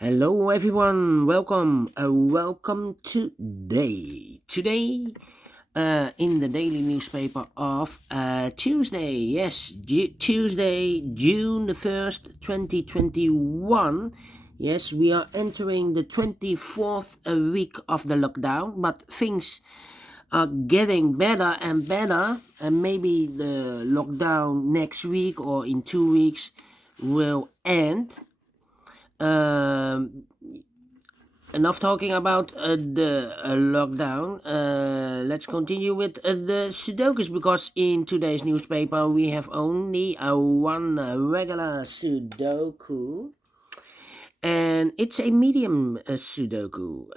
Hello everyone, welcome today in the daily newspaper of Tuesday, yes, Tuesday, June the 1st, 2021. Yes, we are entering the 24th week of the lockdown, but things are getting better and better, and maybe the lockdown next week or in 2 weeks will end. um, Enough talking about the lockdown. Let's continue with the Sudokus, because in today's newspaper we have only one regular Sudoku, and it's a medium Sudoku.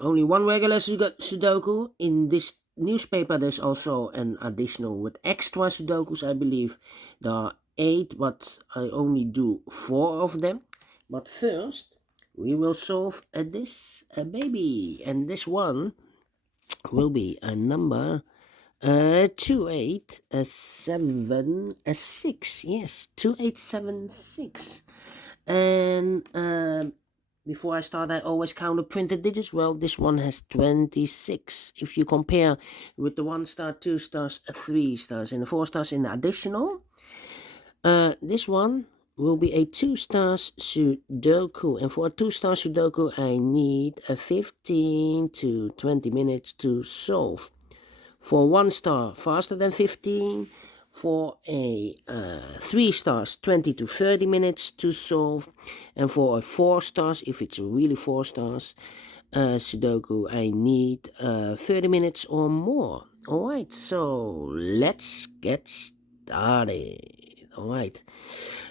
Only one regular Sudoku. In this newspaper there's also an additional with extra Sudokus. I believe there are 8, but I only do 4 of them. But first we will solve this baby, and this one will be a number 2876. Yes, 2876. And before I start, I always count the printed digits. Well, this one has 26. If you compare with the 1 star, 2 stars, 3 stars, and the 4 stars in the additional, this one will be a 2 stars Sudoku, and for a 2 star Sudoku I need a 15 to 20 minutes to solve. For 1 star, faster than 15. For a 3 stars, 20 to 30 minutes to solve. And for a 4 stars, if it's really 4 stars Sudoku, I need 30 minutes or more. Alright, so let's get started. Alright,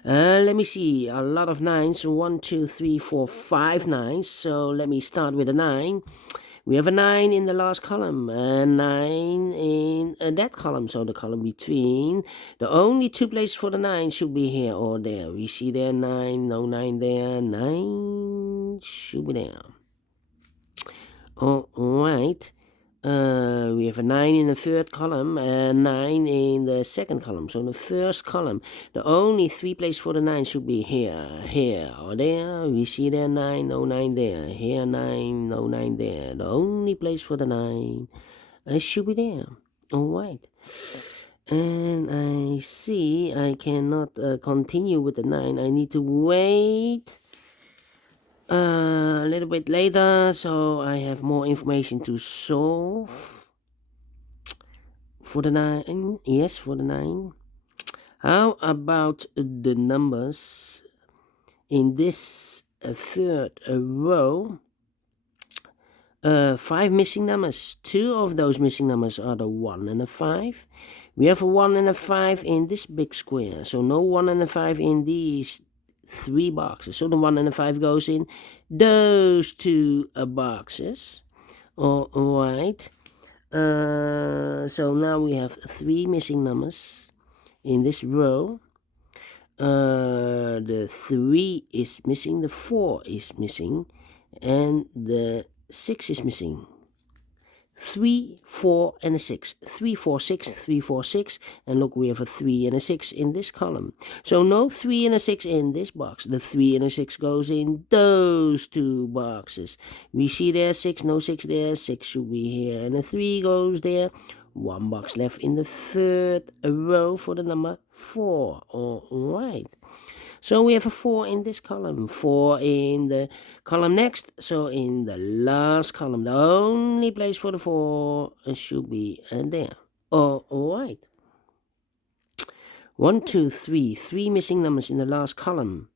let me see. A lot of 9s. 1, 2, 3, 4, 5 9s. So let me start with a 9. We have a 9 in the last column, a 9 in that column, so the column between. The only 2 places for the 9 should be here or there. We see there 9, no 9 there, 9 should be there. Alright, we have a 9 in the third column, and 9 in the second column. So in the first column, the only 3 places for the 9 should be here, or there. We see there 9, no 9 there. Here 9, no 9 there. The only place for the 9 should be there. Alright. And I see I cannot continue with the 9. I need to wait a little bit later, so I have more information to solve. For the 9, yes, for the 9. How about the numbers in this third row? 5 missing numbers. 2 of those missing numbers are the 1 and a 5. We have a 1 and a 5 in this big square, so no 1 and a 5 in these 3 boxes. So the 1 and the 5 goes in those 2 boxes. Alright. So now we have 3 missing numbers in this row. The 3 is missing, the 4 is missing, and the 6 is missing. 3, 4, and a 6. 3, 4, 6, 3, 4, 6. And look, we have a 3 and a 6 in this column. So no 3 and a 6 in this box. The 3 and a 6 goes in those 2 boxes. We see there 6, no 6 there. 6 should be here. And a 3 goes there. 1 box left in the third row for the number 4. Alright. So we have a 4 in this column, 4 in the column next. So in the last column, the only place for the 4 should be there. Alright. 1, 2, 3. 3 missing numbers in the last column.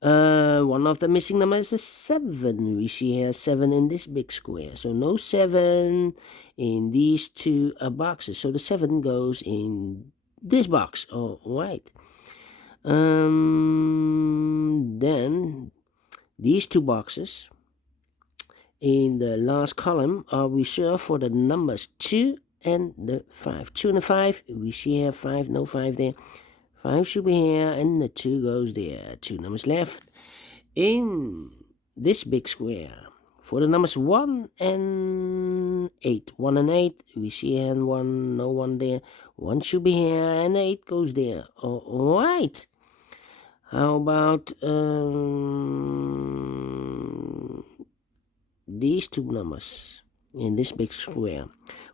One of the missing numbers is 7. We see here 7 in this big square. So no 7 in these 2 boxes. So the 7 goes in this box. Alright. Then these 2 boxes in the last column are reserved for the numbers 2 and the 5. 2 and the 5, we see here 5, no 5 there. 5 should be here, and the 2 goes there. 2 numbers left in this big square for the numbers 1 and 8. 1 and 8, we see here 1, no 1 there. 1 should be here, and 8 goes there. Alright. How about these two numbers in this big square?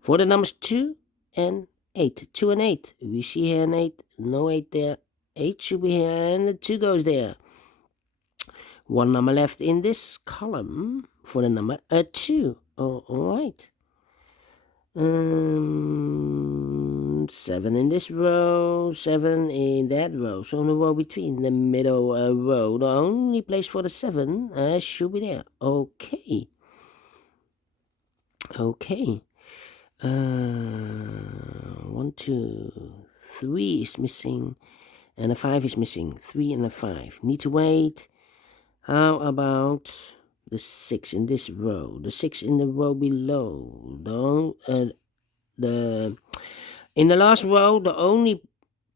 For the numbers 2 and 8. 2 and 8. We see here an 8. No 8 there. 8 should be here and the 2 goes there. One number left in this column for the number 2. All right. 7 in this row, 7 in that row. So in the row between the middle row, the only place for the 7 should be there. Okay. Okay. 1, 2, 3 is missing, and a 5 is missing. 3 and a 5. Need to wait. How about the 6 in this row? The 6 in the row below. In the last row, the only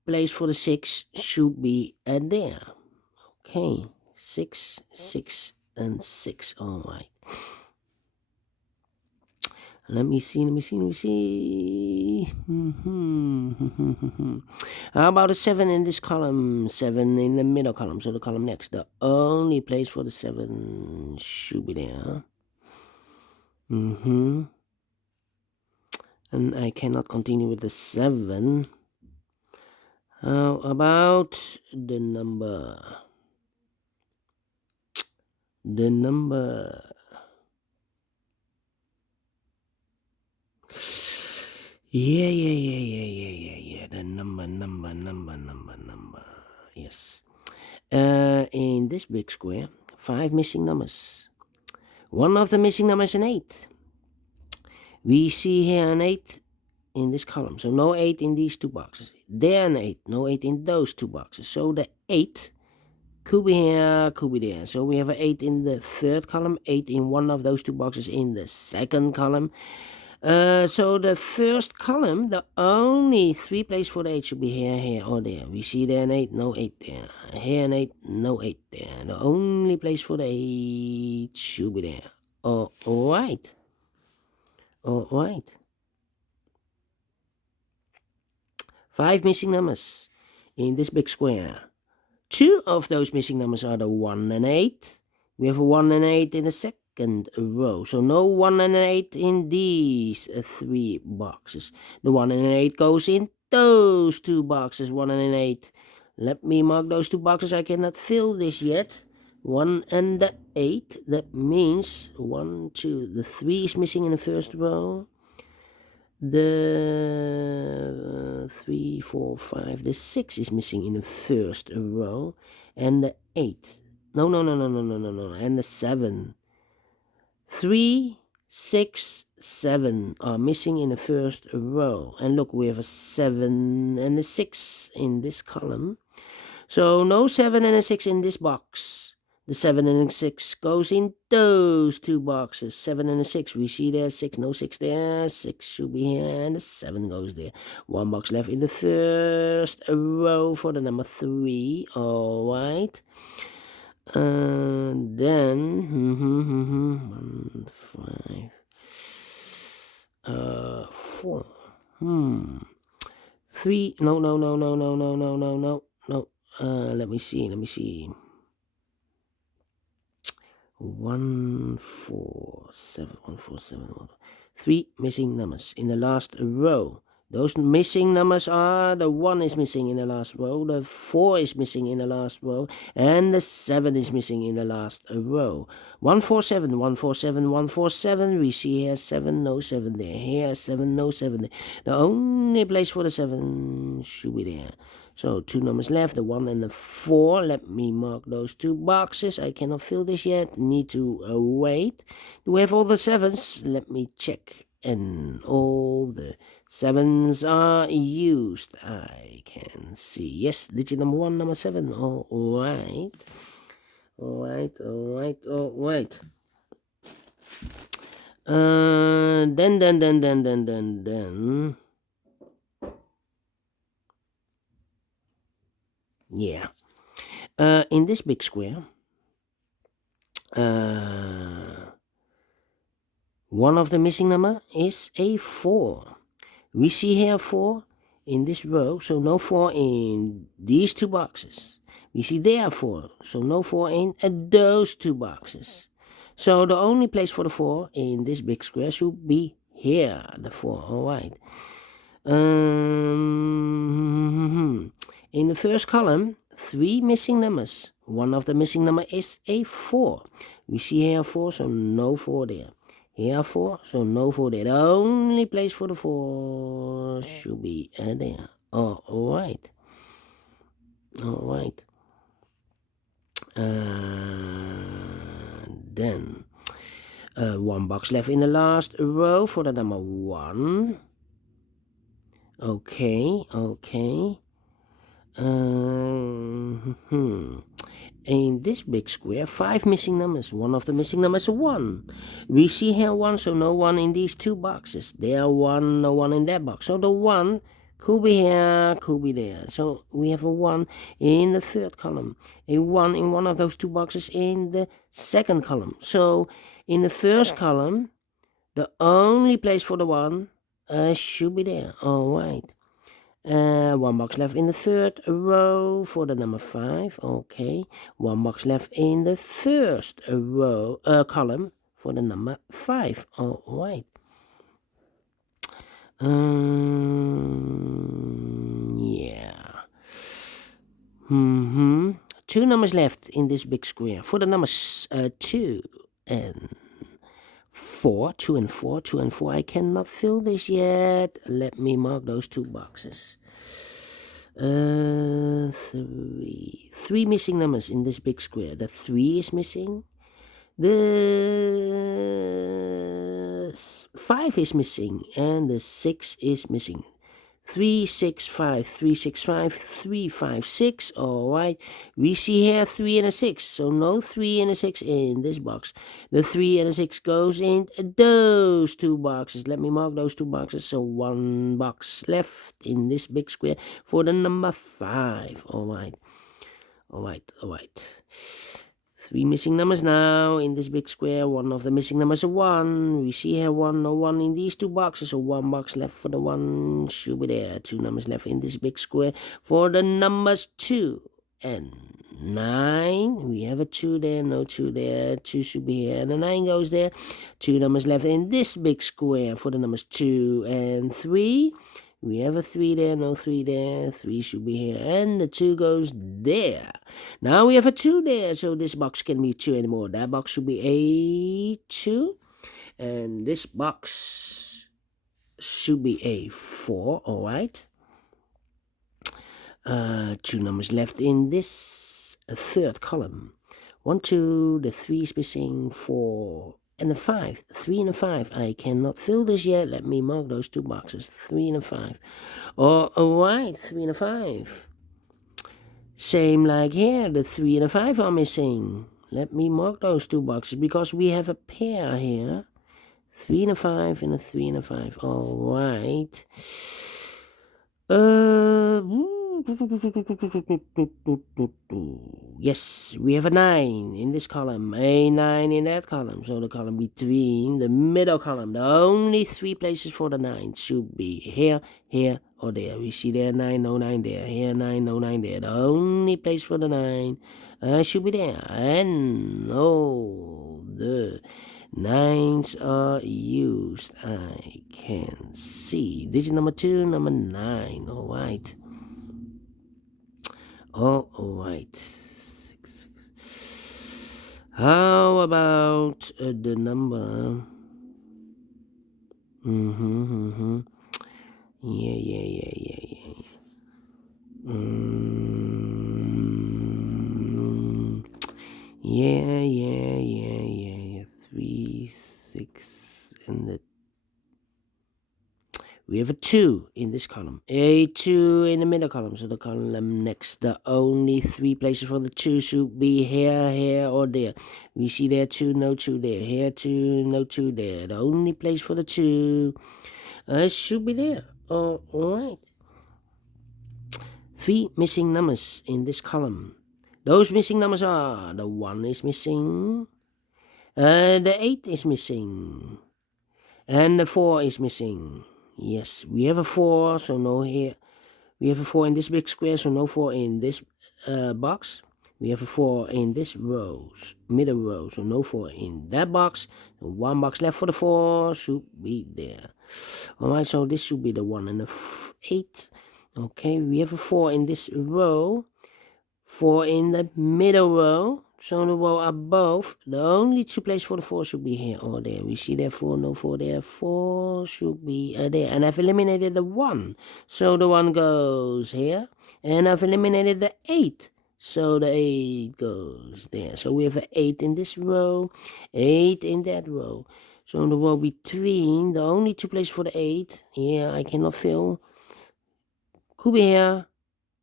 place for the 6 should be there. Okay, 6, 6, and 6. All right. Let me see. How about a 7 in this column? 7 in the middle column, so the column next. The only place for the 7 should be there. And I cannot continue with the 7. How about the number? The number. Yeah. The number. Yes. In this big square, 5 missing numbers. One of the missing numbers is an 8. We see here an 8 in this column. So no 8 in these 2 boxes. There an 8. No 8 in those 2 boxes. So the 8 could be here, could be there. So we have an 8 in the 3rd column. 8 in one of those 2 boxes in the 2nd column. So the 1st column, the only 3 places for the 8 should be here, or there. We see there an 8, no 8 there. Here an 8, no 8 there. The only place for the 8 should be there. All right. 5 missing numbers in this big square. 2 of those missing numbers are the 1 and 8. We have a 1 and 8 in the 2nd row. So no 1 and 8 in these 3 boxes. The 1 and 8 goes in those 2 boxes. 1 and 8. Let me mark those 2 boxes. I cannot fill this yet. 1 and the 8. That means 1, 2. The 3 is missing in the 1st row. The 3, 4, 5. The 6 is missing in the 1st row. And the 8. No. And the 7. 3, 6, 7 are missing in the 1st row. And look, we have a 7 and a 6 in this column. So no 7 and a 6 in this box. The 7 and a 6 goes in those 2 boxes. 7 and a 6. We see there 6. No 6 there. 6 should be here. And the 7 goes there. 1 box left in the 1st row for the number 3. All right. Then 1, 5, 4. 3. No. Let me see. 1, 4, 7. 3 missing numbers in the last row. Those missing numbers are the 1 is missing in the last row, the 4 is missing in the last row, and the 7 is missing in the last row. 147, 147, 147. We see here 7, no 7 there. Here 7, no 7 there. The only place for the 7 should be there. So 2 numbers left, the 1 and the 4. Let me mark those 2 boxes. I cannot fill this yet. Need to wait. Do we have all the 7s? Let me check. And all the 7s are used. I can see. Yes, digit number 1, number 7. All right. Then. Yeah. In this big square, one of the missing number is a 4. We see here 4 in this row, so no 4 in these 2 boxes. We see there 4, so no 4 in those 2 boxes. So the only place for the 4 in this big square should be here, the 4, alright. In the first column, 3 missing numbers. One of the missing number is a 4. We see here 4, so no 4 there. Here 4, so no 4 there. The only place for the 4 should be there. Oh, alright. Alright. Then 1 box left in the last row for the number 1. Okay. In this big square, 5 missing numbers. One of the missing numbers is 1. We see here 1, so no 1 in these 2 boxes. There 1, no 1 in that box. So the 1 could be here, could be there. So we have a 1 in the third column. A 1 in one of those 2 boxes in the second column. So in the first column, the only place for the 1 should be there. Alright. 1 box left in the third row for the number 5. Okay. 1 box left in the first row column for the number 5. Alright. Yeah. 2 numbers left in this big square for the numbers 2 and 4. 2 and 4. 2 and 4. I cannot fill this yet. Let me mark those 2 boxes. 3 missing numbers in this big square. The 3 is missing. The 5 is missing. And the 6 is missing. 3, 6, 5, 3, 6, 5, 3, 5, 6. Alright. We see here 3 and a 6. So no 3 and a 6 in this box. The 3 and a 6 goes in those 2 boxes. Let me mark those 2 boxes. So 1 box left in this big square for the number 5. Alright. 3 missing numbers now in this big square. One of the missing numbers is 1. We see here 1, no 1 in these 2 boxes. So 1 box left for the 1 should be there. 2 numbers left in this big square for the numbers 2 and 9. We have a 2 there, no 2 there. 2 should be here and the 9 goes there. 2 numbers left in this big square for the numbers 2 and 3. We have a 3 there, no 3 there. 3 should be here, and the 2 goes there. Now we have a 2 there, so this box can be 2 anymore. That box should be a 2, and this box should be a 4, alright. 2 numbers left in this third column. 1, 2, the 3 is missing, 4. And the 5, 3 and a 5. I cannot fill this yet. Let me mark those 2 boxes. 3 and a 5. Alright, 3 and a 5. Same like here. The 3 and a 5 are missing. Let me mark those 2 boxes because we have a pair here. 3 and a 5 and a 3 and a 5. Alright. Yes, we have a 9 in this column, a 9 in that column. So the column between the middle column, the only 3 places for the 9 should be here, here, or there. We see there 9, no 9 there. Here 9, no 9 there. The only place for the 9 should be there. And no, the 9s are used. I can see. Digit number 2, number 9. Alright. Alright. How about the number? Yeah. Yeah. 3, 6, and the we have a 2 in this column, a 2 in the middle column, so the column next, the only 3 places for the 2 should be here, or there. We see there 2, no 2 there, here 2, no 2 there. The only place for the 2 should be there. Alright. 3 missing numbers in this column. Those missing numbers are, the 1 is missing, the 8 is missing, and the 4 is missing. Yes, we have a 4, so no here. We have a 4 in this big square, so no 4 in this box. We have a 4 in this row, middle row, so no 4 in that box. And 1 box left for the 4 should be there. Alright, so this should be the 1 and the 8. Okay, we have a 4 in this row, 4 in the middle row. So the row above, the only 2 places for the 4 should be here or there. We see there 4, no 4 there, 4 should be there. And I've eliminated the 1, so the 1 goes here. And I've eliminated the 8, so the 8 goes there. So we have an 8 in this row, 8 in that row. So in the row between, the only 2 places for the 8, here I cannot fill. Could be here,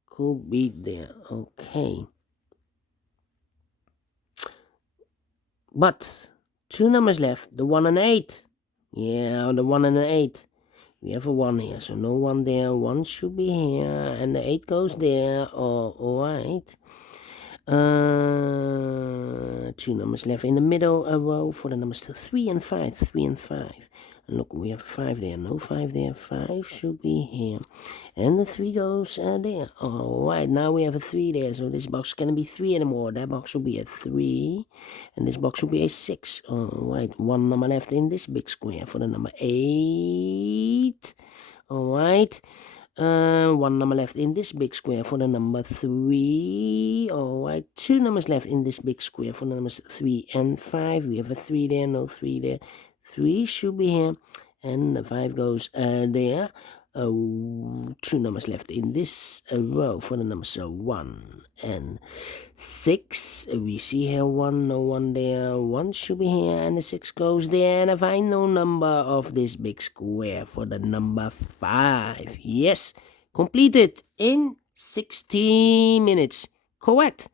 could be there. Okay. But 2 numbers left, the 1 and 8. Yeah, the 1 and the 8. We have a 1 here, so no 1 there. 1 should be here, and the 8 goes there. Oh, alright. 2 numbers left in the middle row for the numbers 3 and 5. 3 and 5. And look, we have 5 there, no 5 there. 5 should be here, and the 3 goes there. Alright, now we have a 3 there, so this box is gonna be 3 anymore. That box will be a 3, and this box will be a 6. Alright, 1 number left in this big square for the number 8. Alright. 1 number left in this big square for the number 3. Alright, 2 numbers left in this big square for the numbers 3 and 5. We have a 3 there, no 3 there. 3 should be here, and the 5 goes there. 2 numbers left in this row for the numbers 1 and 6. We see here 1, no 1 there. 1 should be here, and the 6 goes there. And I find no number of this big square for the number 5. Yes, completed in 16 minutes. Correct.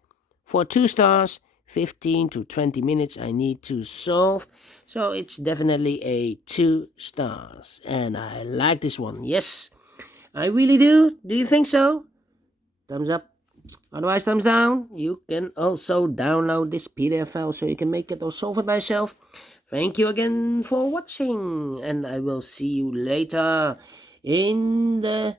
For 2 stars, 15 to 20 minutes I need to solve. So it's definitely a 2 stars. And I like this one. Yes, I really do. Do you think so? Thumbs up. Otherwise, thumbs down. You can also download this PDF file so you can make it or solve it by yourself. Thank you again for watching. And I will see you later in the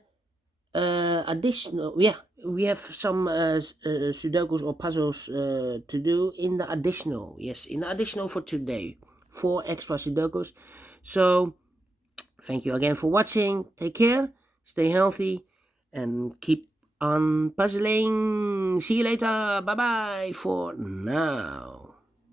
additional. Yeah, we have some Sudokus or puzzles to do in the additional. Yes, in the additional for today. 4 extra Sudokus. So, thank you again for watching. Take care, stay healthy, and keep on puzzling. See you later. Bye-bye for now.